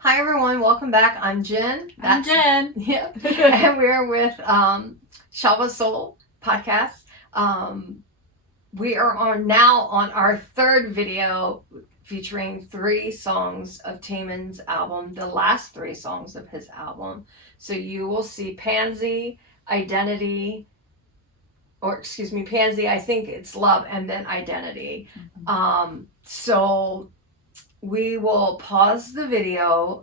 Hi everyone, welcome back. I'm Jen. I'm Jen. Yeah. And we're with Shawol podcast. We are now on our third video featuring 3 songs of Taemin's album, the last 3 songs of his album. So you will see Pansy, Identity, Pansy, I think it's Love, and then Identity. So we will pause the video,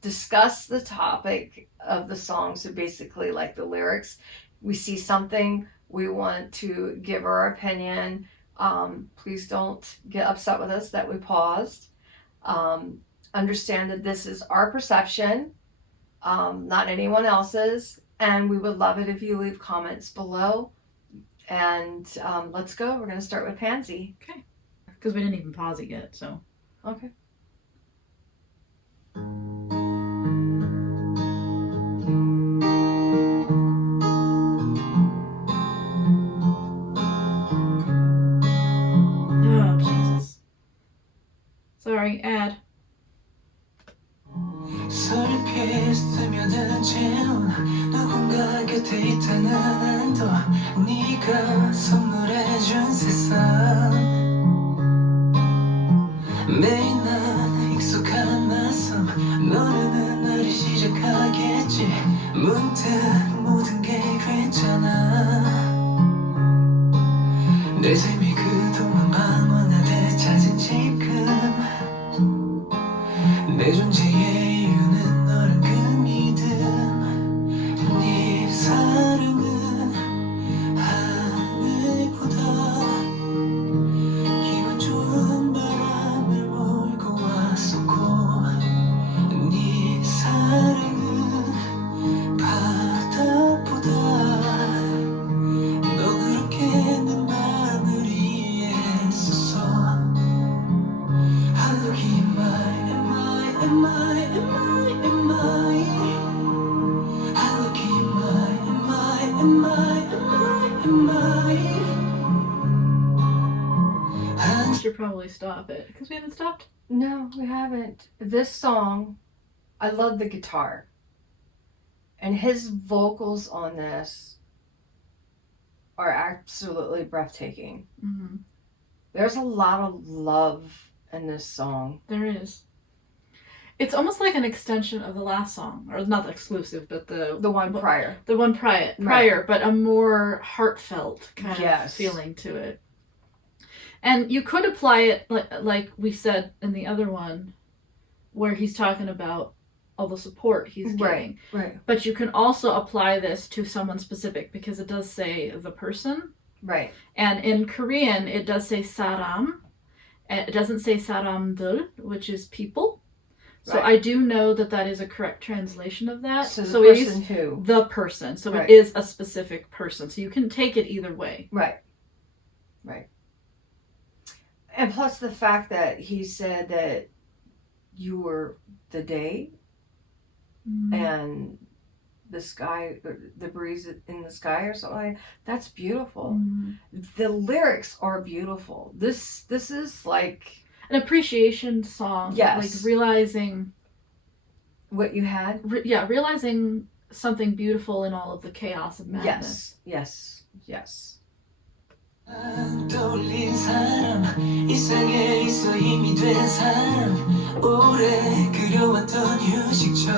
discuss the topic of the song. So basically, like the lyrics, we see something, we want to give our opinion. Please don't get upset with us that we paused. Understand that this is our perception, not anyone else's. And we would love it if you leave comments below. And let's go. We're going to start with Pansy. Okay. Because we didn't even pause it yet, so. Okay. Oh, Jesus. Sorry, ad. 서럽게 스며든 채운 누군가 곁에 있다는 안도 네가 선물해준 세상 매일 난 익숙한 낯선 모르는 날이 시작하겠지 문득 모든 게 괜찮아 내 삶이 그동안 방황하듯 찾은 지금 내 존재의 이유는 너란 그 믿음 네 사랑은 하늘보다 기분 좋은 바람을 몰고 왔었고 네 사랑은 바다보다 너 그렇게 내 맘을 이해했었어 I look in my Am I? I look in my We should probably stop it. Because we haven't stopped. No, we haven't. This song, I love the guitar. And his vocals on this are absolutely breathtaking. Mm-hmm. There's a lot of love in this song. There is. It's almost like an extension of the last song. Or not exclusive, but the one prior. The one prior, Right. But a more heartfelt kind of feeling to it. And you could apply it, like we said in the other one, where he's talking about all the support he's getting. Right. But you can also apply this to someone specific because it does say the person. Right. And in Korean, it does say saram. It doesn't say saram들, which is people. So I do know that is a correct translation of that. So the person who? The person. So it is a specific person. So you can take it either way. Right. And plus the fact that he said that you were the day and the sky, the breeze in the sky or something, that's beautiful. The lyrics are beautiful. This is like an appreciation song. Yes. Like realizing what you had. Realizing something beautiful in all of the chaos of madness. Yes. 떠올린 사람 이상에 있어 이미 된 사람 오래 그려왔던 휴식처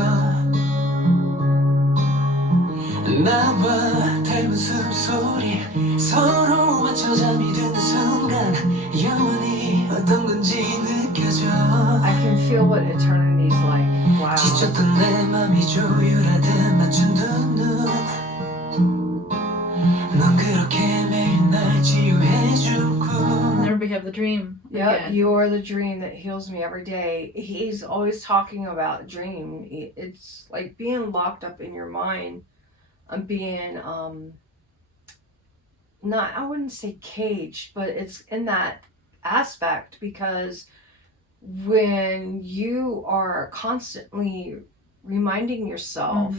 나와 닮은 숨소리 서로 맞춰 잠이 드는 순간 영원히 어떤 건지 느껴져 I can feel what eternity's like. Wow. 지쳤던 내 맘이 조율하듯 맞춘 두눈 넌 그렇게 매일 날 치유해주고 There we have the dream. Yeah, you are the dream that heals me every day. He's always talking about dream. It's like being locked up in your mind. Being not, I wouldn't say caged, but it's in that aspect because when you are constantly reminding yourself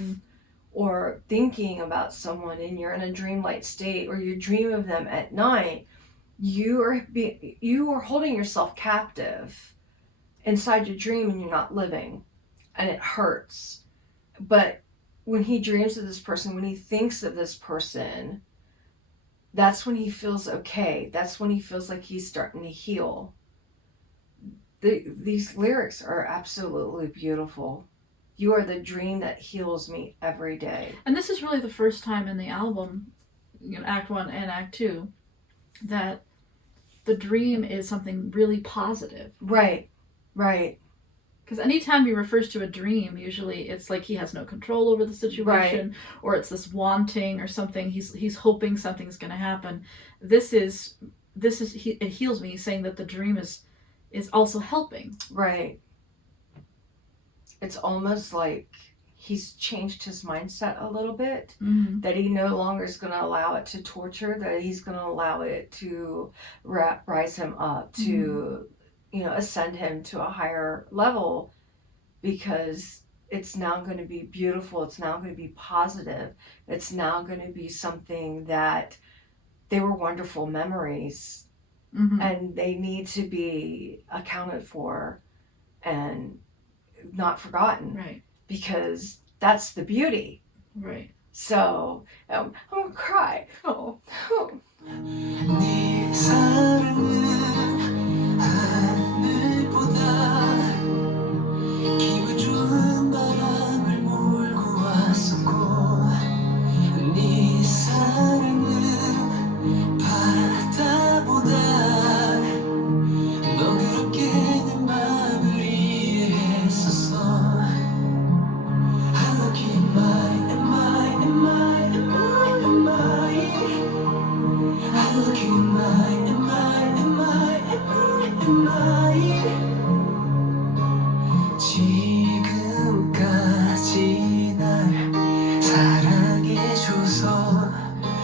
or thinking about someone and you're in a dreamlike state or you dream of them at night, you are holding yourself captive inside your dream and you're not living. and it hurts. But when he dreams of this person, when he thinks of this person, that's when he feels okay. That's when he feels like he's starting to heal. These lyrics are absolutely beautiful. You are the dream that heals me every day. And this is really the first time in the album, Act 1 and Act 2, that the dream is something really positive. Right, right. Because anytime he refers to a dream, usually it's like he has no control over the situation, right. Or it's this wanting or something. He's hoping something's going to happen. It heals me. He's saying that the dream is also helping. Right. It's almost like he's changed his mindset a little bit, that he no longer is going to allow it to torture, that he's going to allow it to rise him up, to ascend him to a higher level, because it's now going to be beautiful. It's now going to be positive. It's now going to be something that they were wonderful memories, and they need to be accounted for and not forgotten. Right. Because that's the beauty. Right. So, I'm going to cry. Oh.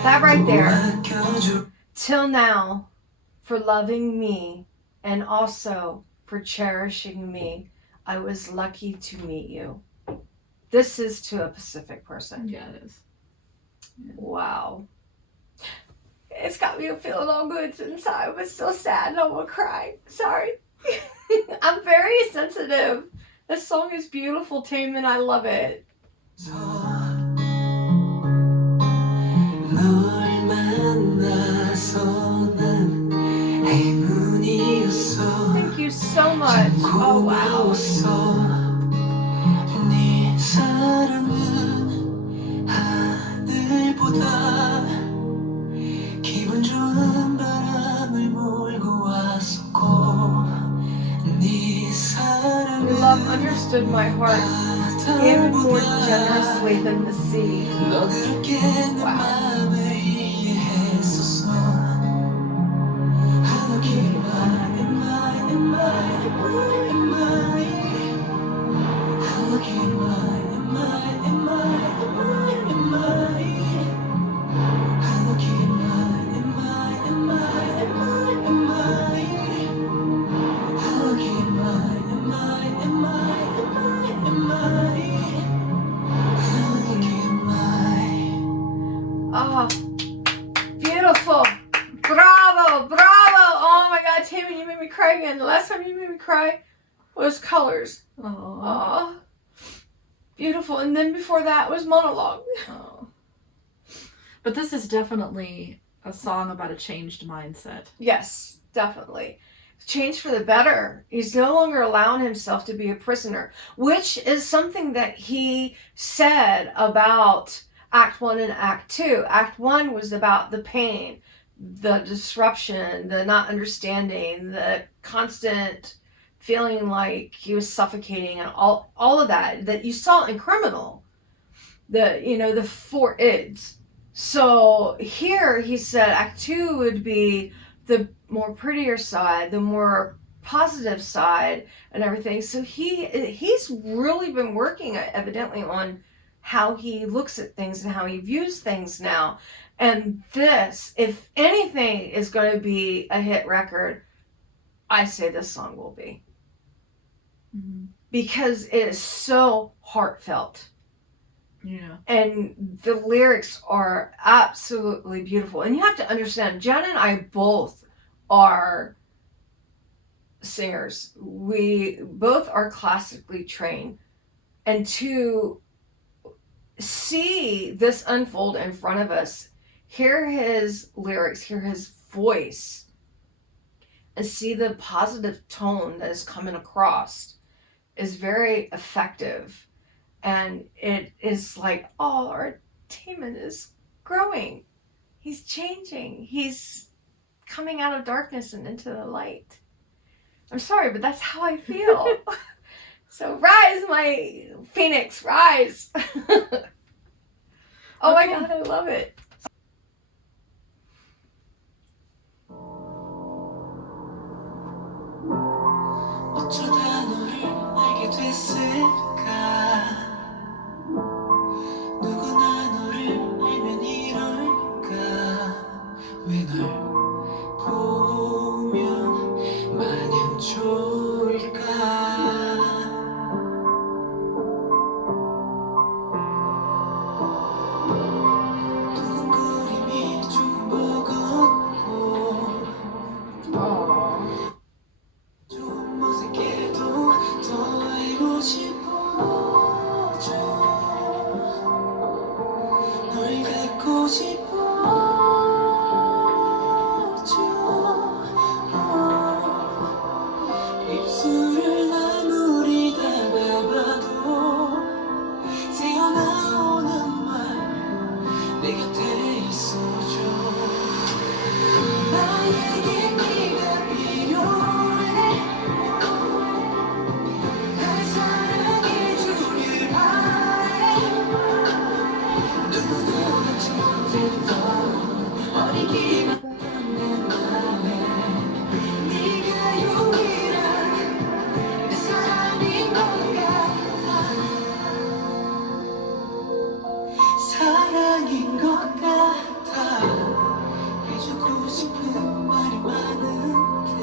That right there. Till now, for loving me and also for cherishing me, I was lucky to meet you. This is to a Pacific person. Yeah, it is. Yeah. Wow. It's got me feeling all good inside, but still sad, and I'm gonna cry. Sorry. I'm very sensitive. This song is beautiful, Taemin. I love it. Thank you so much. Oh, wow. Your love understood my heart even more generously than the sea. Wow. Oh, beautiful. Bravo, bravo. Oh my God, Taemin, you made me cry again. The last time you made me cry was Colors. Oh, beautiful. And then before that was Monologue. Oh. But this is definitely a song about a changed mindset. Yes, definitely. Change for the better. He's no longer allowing himself to be a prisoner, which is something that he said about Act 1 and Act 2. Act 1 was about the pain, the disruption, the not understanding, the constant feeling like he was suffocating, and all of that you saw in Criminal. The 4 ids. So here he said Act 2 would be the more prettier side, the more positive side, and everything. So he's really been working evidently on how he looks at things and how he views things now. And this, if anything is going to be a hit record, I say this song will be. Because it is so heartfelt. Yeah. And the lyrics are absolutely beautiful. And you have to understand, Jen and I both are singers. We both are classically trained. and to see this unfold in front of us, hear his lyrics, hear his voice, and see the positive tone that is coming across is very effective. And it is like, oh, our Taemin is growing. He's changing. He's coming out of darkness and into the light. I'm sorry, but that's how I feel. So rise, my phoenix, rise. Oh my God, I love it. 어쩌다 너를 알게 됐을까 누구나 너를 알면 이럴까 왜 널 보면 마냥 좋을까 두근거림이 조금 버겁고 좀 어색해도 더 알고 싶어져 널 갖고 싶어져 입술을 아무리 닫아봐도 새어나오는 말 내 곁에 있어줘 나에게 네가 필요해 날 사랑해주길 바래 누구도 같이 못했던 어리기만 했던 내 맘에 네가 유일한 내 사랑인 것 같아 사랑인 것 같아 해주고 싶은 말이 많은데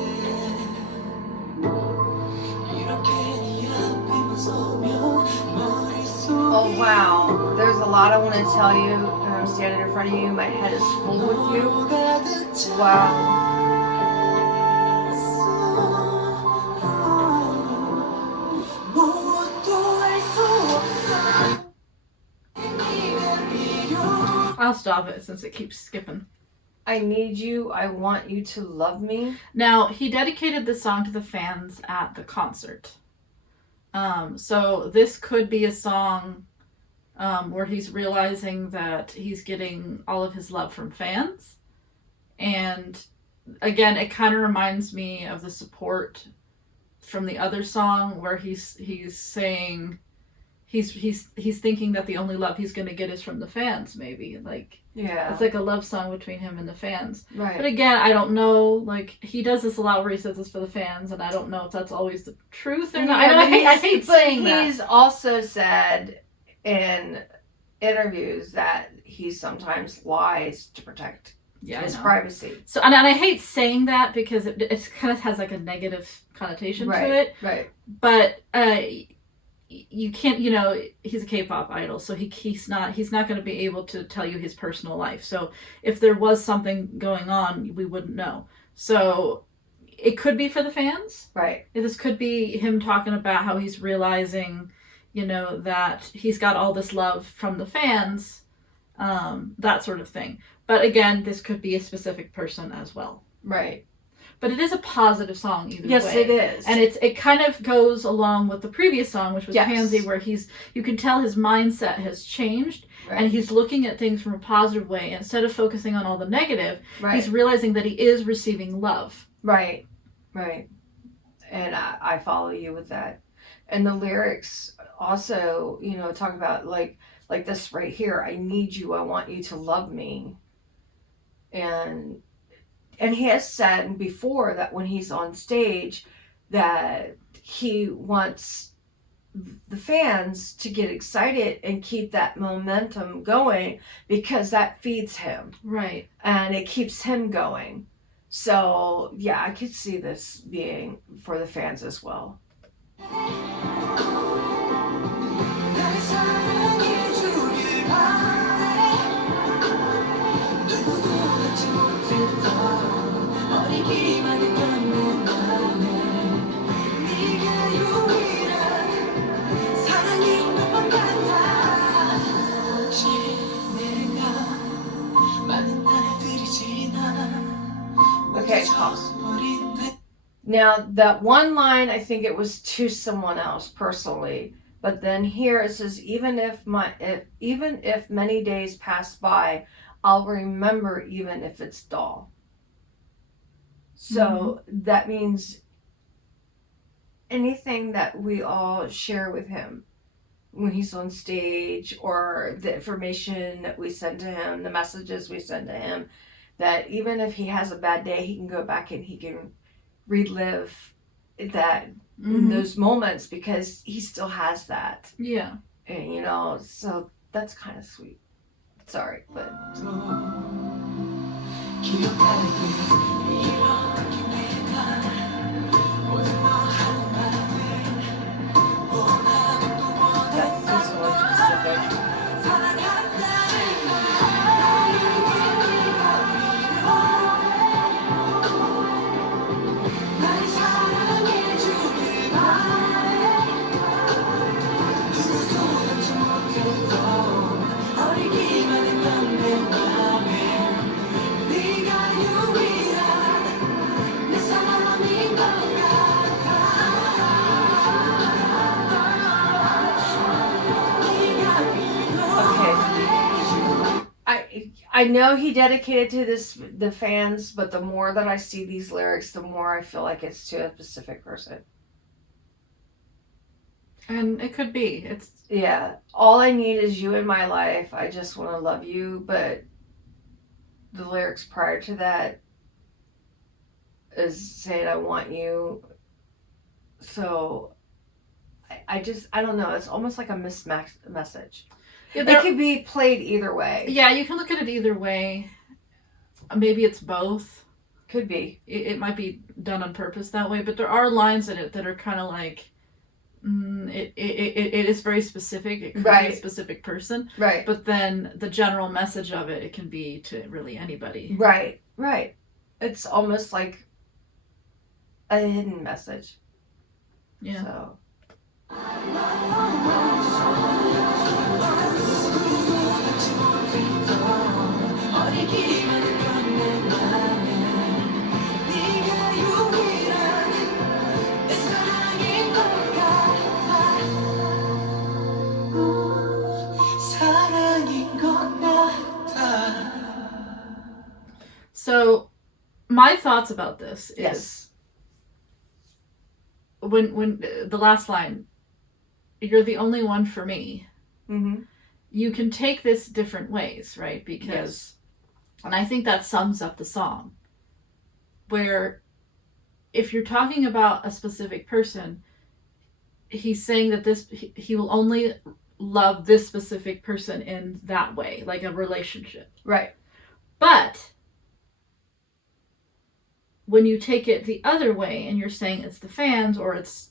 이렇게 네 앞에만 서면 머릿속이 Oh wow, there's a lot I want to tell you, and I'm standing in front of you. My head is full with you. Wow. 무엇도 할 수 없어 네가 필요해 I'll stop it since it keeps skipping. I need you. I want you to love me. Now, he dedicated this song to the fans at the concert. So this could be a song where he's realizing that he's getting all of his love from fans. And again, it kind of reminds me of the support from the other song where he's saying he's thinking that the only love he's going to get is from the fans, maybe. Like, Yeah. it's like a love song between him and the fans. But Right. again, I don't know, like, he does this a lot where he says this for the fans, and I don't know if that's always the truth or not. Yeah, I hate but saying that. he's also said in interviews that he sometimes lies to protect Yeah, his I know. privacy. So, and I hate saying that because it kind of has like a negative connotation to it. Right. But you can't, he's a K-pop idol, so he's not going to be able to tell you his personal life. So if there was something going on, we wouldn't know. So it could be for the fans. Right. This could be him talking about how he's realizing, that he's got all this love from the fans, that sort of thing. But again, this could be a specific person as well. Right. But it is a positive song either way. Yes, it is. And it kind of goes along with the previous song, which was Yes. Pansy, where you can tell his mindset has changed, right. and he's looking at things from a positive way. Instead of focusing on all the negative, right. he's realizing that he is receiving love. Right. Right. And I follow you with that. And the lyrics also, talk about like this right here. I need you. I want you to love me. And he has said before that when he's on stage that he wants the fans to get excited and keep that momentum going because that feeds him. Right. And it keeps him going. So, yeah, I could see this being for the fans as well. 날 사랑해주길 바래 누구도 갖지 못했던 어리기만 했던 내 맘에 네가 유일한 사랑인 Now, that one line, I think it was to someone else personally. But then here it says, even if many days pass by, I'll remember even if it's dull. So that means anything that we all share with him when he's on stage, or the information that we send to him, the messages we send to him, that even if he has a bad day, he can go back and he can relive that those moments, because he still has that. Yeah. And, you know, so that's kind of sweet. Sorry, but that's just one specific. I know he dedicated to the fans, but the more that I see these lyrics, the more I feel like it's to a specific person. And it could be. It's all I need is you in my life. I just want to love you. But the lyrics prior to that is saying I want you. So I don't know. It's almost like a mismatched message. Yeah, it could be played either way. Yeah, you can look at it either way. Maybe it's both. Could be. It might be done on purpose that way, but there are lines in it that are kind of like, it is very specific. It could be a specific person. Right. But then the general message of it can be to really anybody. Right. It's almost like a hidden message. Yeah. So. So, my thoughts about this is when the last line, you're the only one for me. Mm-hmm. You can take this different ways, right? Because, and I think that sums up the song, where if you're talking about a specific person, he's saying that he will only love this specific person in that way, like a relationship. Right. But when you take it the other way and you're saying it's the fans or it's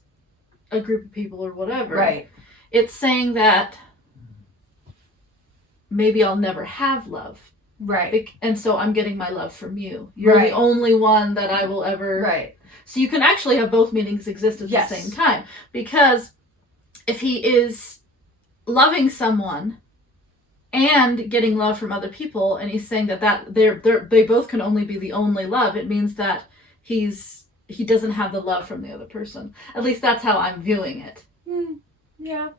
a group of people or whatever, right, it's saying that maybe I'll never have love. Right. And so I'm getting my love from you. You're the only one that I will ever... Right. So you can actually have both meanings exist at the same time. Because if he is loving someone and getting love from other people, and he's saying that they both can only be the only love, it means that he doesn't have the love from the other person. At least that's how I'm viewing it. Yeah.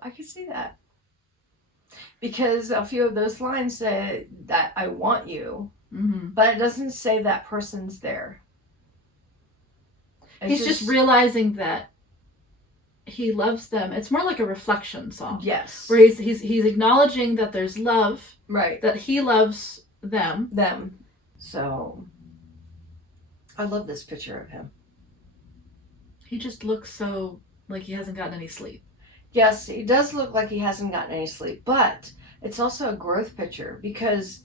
I can see that. Because a few of those lines say that I want you, but it doesn't say that person's there. He's just realizing that he loves them. It's more like a reflection song. Yes. Where he's acknowledging that there's love. Right. That he loves them. So, I love this picture of him. He just looks so like he hasn't gotten any sleep. Yes, he does look like he hasn't gotten any sleep, but it's also a growth picture because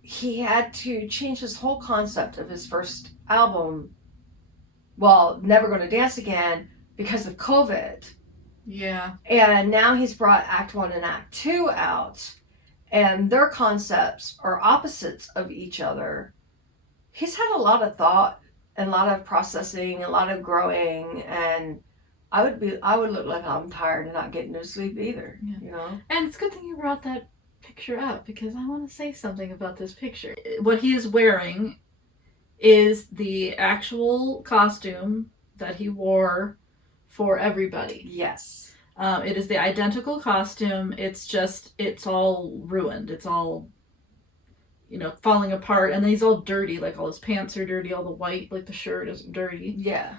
he had to change his whole concept of his first album, well, Never Gonna Dance Again, because of COVID. Yeah. And now he's brought Act 1 and Act 2 out, and their concepts are opposites of each other. He's had a lot of thought and a lot of processing, a lot of growing, and I would look like I'm tired and not getting no sleep either, you know? And it's a good thing you brought that picture up because I want to say something about this picture. What he is wearing is the actual costume that he wore for everybody. Yes. It is the identical costume. It's all ruined. It's all, falling apart. And then he's all dirty. Like all his pants are dirty. All the white, like the shirt is dirty. Yeah.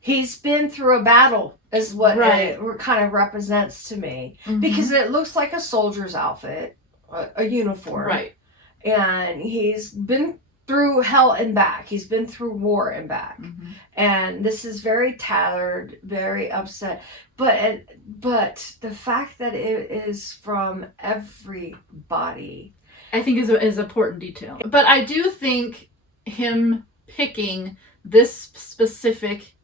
He's been through a battle, is what it kind of represents to me. Mm-hmm. Because it looks like a soldier's outfit, a uniform. Right. And he's been through hell and back. He's been through war and back. Mm-hmm. And this is very tattered, very upset. But the fact that it is from everybody, I think is an important detail. But I do think him picking this specific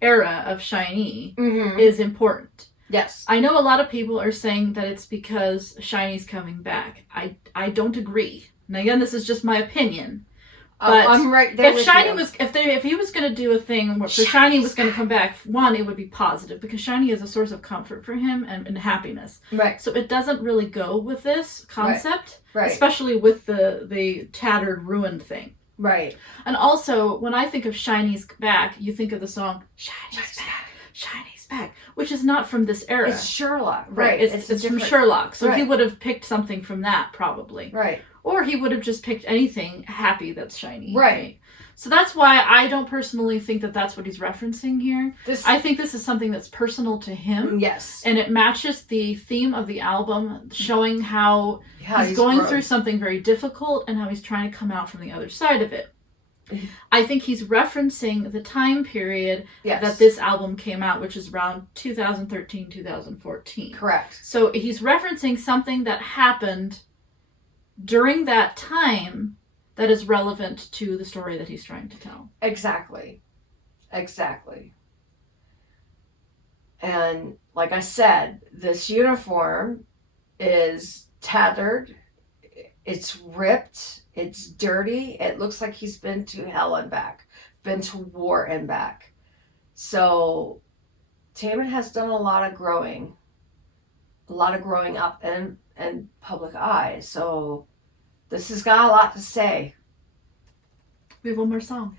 era of SHINee is important. Yes. I know a lot of people are saying that it's because SHINee's coming back. I don't agree. And again, this is just my opinion. But I'm right there. If he was going to do a thing where SHINee was going to come back, one, it would be positive because SHINee is a source of comfort for him and happiness. Right. So it doesn't really go with this concept, right. Especially with the tattered, ruined thing. Right. And also, when I think of SHINee's back, you think of the song "SHINee's back, SHINee's back," which is not from this era. It's Sherlock, right? It's from Sherlock, so he would have picked something from that probably, right? Or he would have just picked anything happy that's SHINee, right? So that's why I don't personally think that that's what he's referencing here. I think this is something that's personal to him. Yes. And it matches the theme of the album, showing how he's going through something very difficult and how he's trying to come out from the other side of it. I think he's referencing the time period that this album came out, which is around 2013, 2014. Correct. So he's referencing something that happened during that time that is relevant to the story that he's trying to tell. Exactly. And like I said, this uniform is tattered, it's ripped, it's dirty, it looks like he's been to hell and back, been to war and back. So Taemin has done a lot of growing up in public eye. So this has got a lot to say. We have one more song.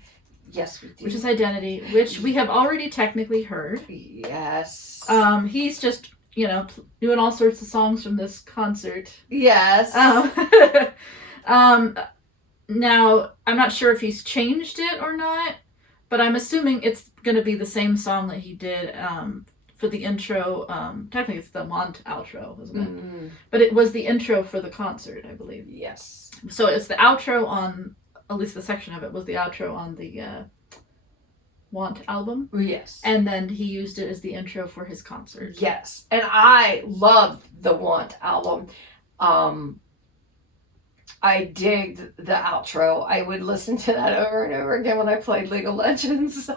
Yes, we do. Which is Identity, which we have already technically heard. Yes. He's just, doing all sorts of songs from this concert. Yes. Now, I'm not sure if he's changed it or not, but I'm assuming it's going to be the same song that he did for the intro. Technically, it's the Want outro, wasn't it? Mm-hmm. But it was the intro for the concert, I believe. Yes. So it's the outro on, at least the section of it was the outro on the Want album. Yes. And then he used it as the intro for his concert. Yes. And I loved the Want album. I digged the outro. I would listen to that over and over again when I played League of Legends.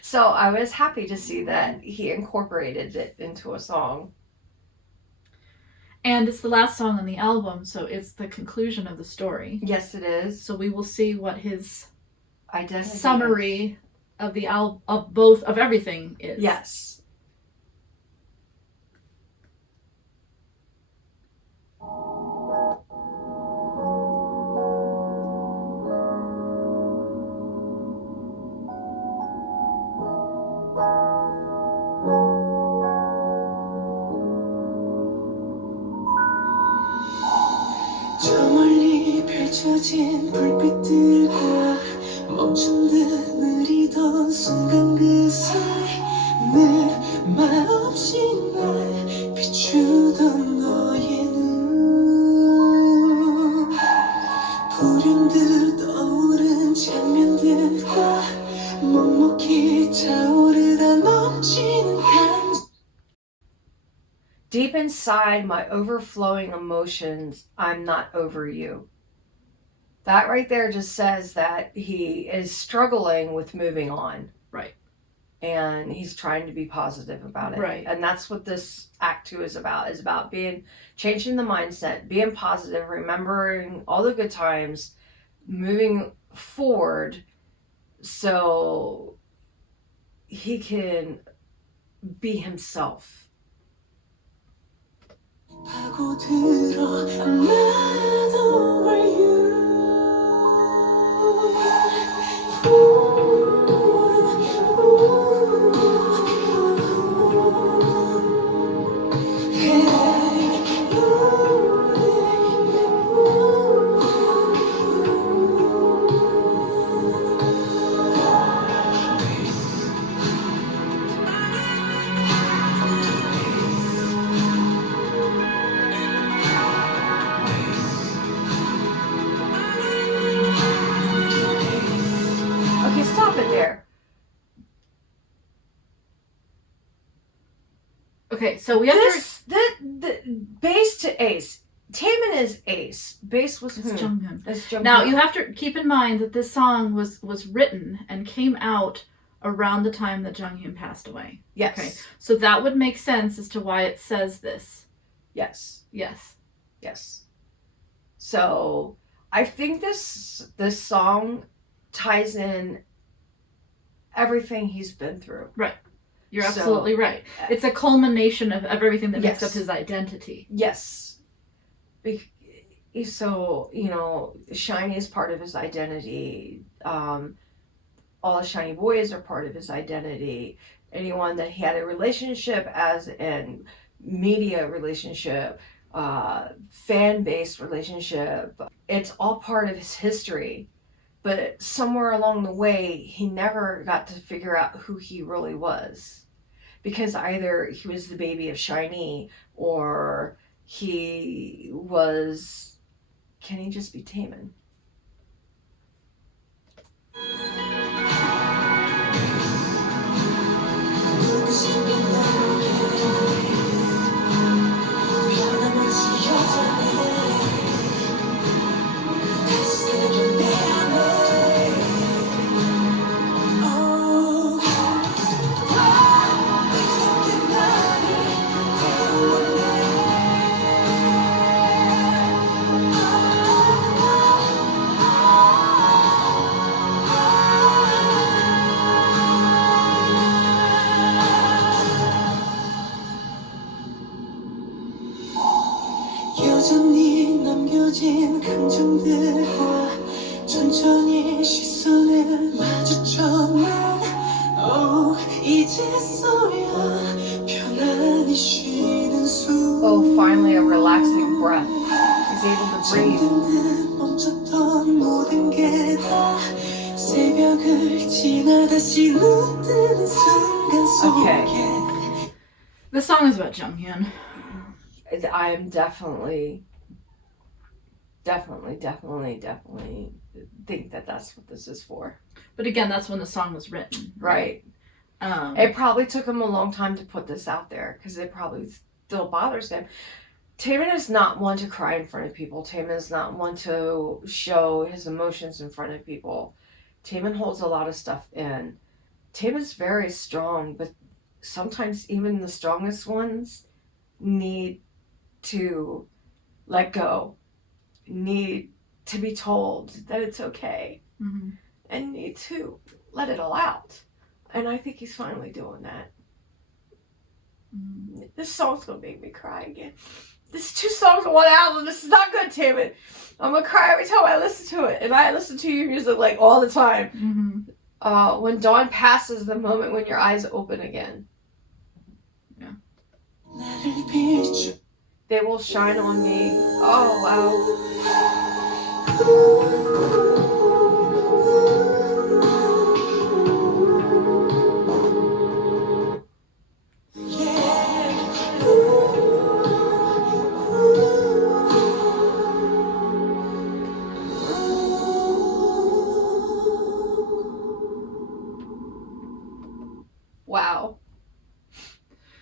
So I was happy to see that he incorporated it into a song. And it's the last song on the album, so it's the conclusion of the story. Yes, it is. So we will see what his identity summary of the of everything is. Yes. 저 멀리 펼쳐진 불빛들과 멈춘 듯 느리던 순간 그 사이 늘 말없이 날 비추던 너의 눈 불현듯 떠오른 장면들과 먹먹히 차오르다 넘치는 감정. Deep inside my overflowing emotions, I'm not over you. That right there just says that he is struggling with moving on. Right. And he's trying to be positive about it. Right. And that's what this act 2 is about changing the mindset, being positive, remembering all the good times, moving forward so he can be himself. 파고들어 I'm not over you Okay, stop it there. Okay, so we have the bass to Ace. Taemin is Ace. Bass was It's who? Junghyun. That's Junghyun. Now you have to keep in mind that this song was written and came out around the time that Junghyun passed away. Yes. Okay, so that would make sense as to why it says this. Yes. Yes. Yes. So I think this song ties in everything he's been through. Right. You're So, absolutely right. It's a culmination of everything that makes Yes. up his identity. Yes. So, you know, Shiny is part of his identity. All the Shiny boys are part of his identity. Anyone that he had a relationship, as in media relationship, fan-based relationship, it's all part of his history. But somewhere along the way, he never got to figure out who he really was. Because either he was the baby of Shiny, or he was... Can he just be Taemin? 여전히 남겨진 감정들과 천천히 시선을 마주쳐난 이제서야 편안히 쉬는 숨. Oh, finally a relaxing breath. He's able to breathe. 멈췄던 모든 게 다 새벽을 지나 다시 눈 뜨는 순간 속에. The song is about Junghyun. I am definitely think that that's what this is for. But again, that's when the song was written. Right. It probably took him a long time to put this out there because it probably still bothers him. Taemin is not one to cry in front of people. Taemin is not one to show his emotions in front of people. Taemin holds a lot of stuff in. Taemin's very strong, but sometimes even the strongest ones need to let go, need to be told that it's okay, and need to let it all out. And I think he's finally doing that. This song's gonna make me cry again. This is 2 songs on 1 album. This is not good, Taemin. I'm gonna cry every time I listen to it, and I listen to your music like all the time. When dawn passes, the moment when your eyes open again. Yeah. They will shine on me. Oh, wow.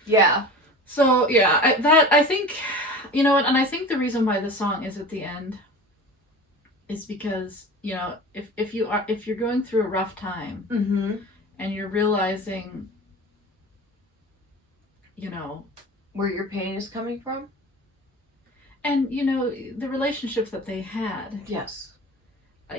Yeah. So yeah, I think, you know, and I think the reason why the song is at the end is because, you know, if you're going through a rough time and you're realizing, you know, where your pain is coming from, and you know the relationships that they had. Yes.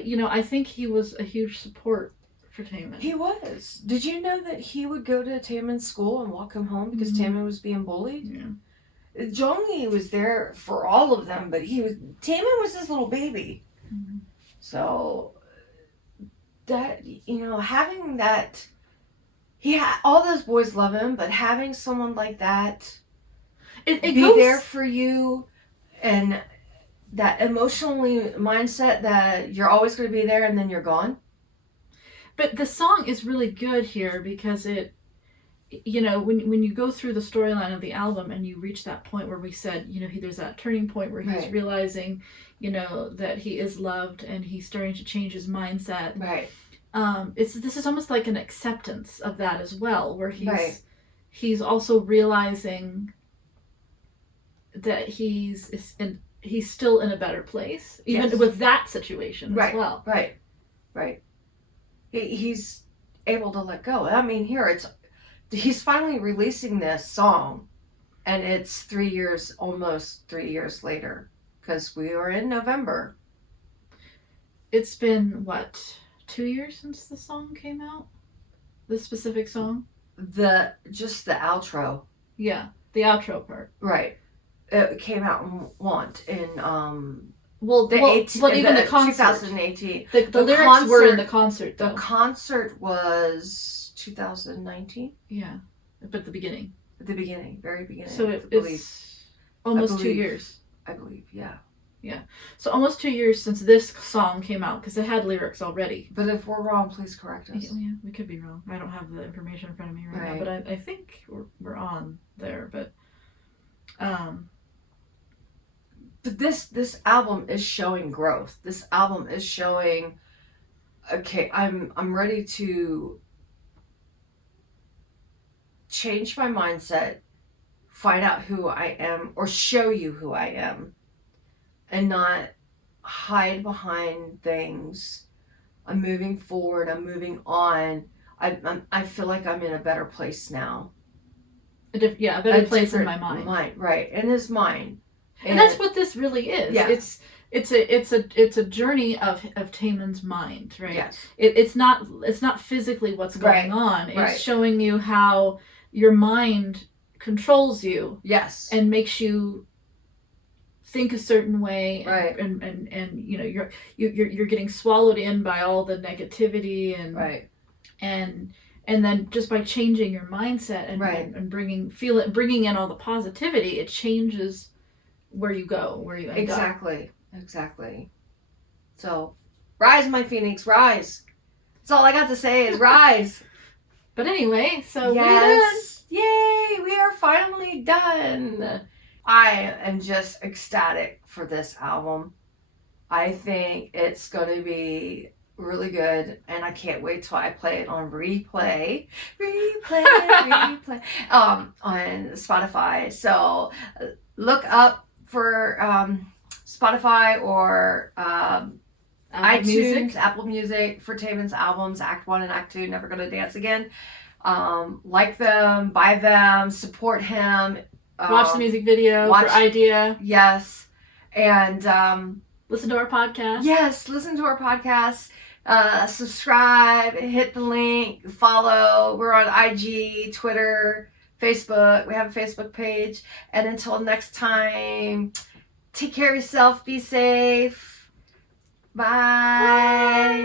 You know, I think he was a huge support for Taemin. He was. Did you know that he would go to Taemin's school and walk him home because Taemin was being bullied? Yeah. Jonghi was there for all of them, but Taemin was his little baby. So that, having that, all those boys love him, but having someone like that it be goes there for you, and that emotionally mindset that you're always going to be there and then you're gone. But the song is really good here because it, when you go through the storyline of the album and you reach that point where we said, there's that turning point where he's realizing, that he is loved and he's starting to change his mindset. Right. This is almost like an acceptance of that as well, where he's also realizing that he's still in a better place, even with that situation as well. Right. He's able to let go. I mean, he's finally releasing this song, and it's almost 3 years later, because we are in November. It's been, 2 years since the song came out? This specific song? Just the outro. Yeah, the outro part. Right. It came out in even the concert. 2018. The lyrics were in the concert, though. The concert was 2019? Yeah, but the beginning. At the beginning, very beginning. So it's almost 2 years. I believe, yeah. Yeah. So almost 2 years since this song came out, because it had lyrics already. But if we're wrong, please correct us. Yeah, we could be wrong. I don't have the information in front of me right now, but I think we're on there. But But this album is showing growth. This album is showing, okay, I'm ready to change my mindset, find out who I am, or show you who I am, and not hide behind things. I'm moving forward. I'm moving on. I feel like I'm in a better place now. A better place in my mind. Right, in his mind. And that's what this really is. Yeah. It's a journey of Taemin's mind, right? Yes. It's not physically what's going on. It's showing you how your mind controls you. Yes. And makes you think a certain way. Right. And you're getting swallowed in by all the negativity and then just by changing your mindset and bringing in all the positivity, it changes where you go, where you end up. Exactly. So, rise, my phoenix, rise. That's all I got to say is rise. But anyway, so we're done. Yay, we are finally done. I am just ecstatic for this album. I think it's going to be really good, and I can't wait till I play it on replay on Spotify. So look up for Spotify or iTunes, Apple Music for Taemin's albums, Act 1 and Act 2, Never Gonna Dance Again. Like them, buy them, support him. Watch the music video for idea. Yes. And listen to our podcast. Yes, listen to our podcast. Subscribe, hit the link, follow. We're on IG, Twitter, Facebook. We have a Facebook page. And until next time, take care of yourself. Be safe. Bye.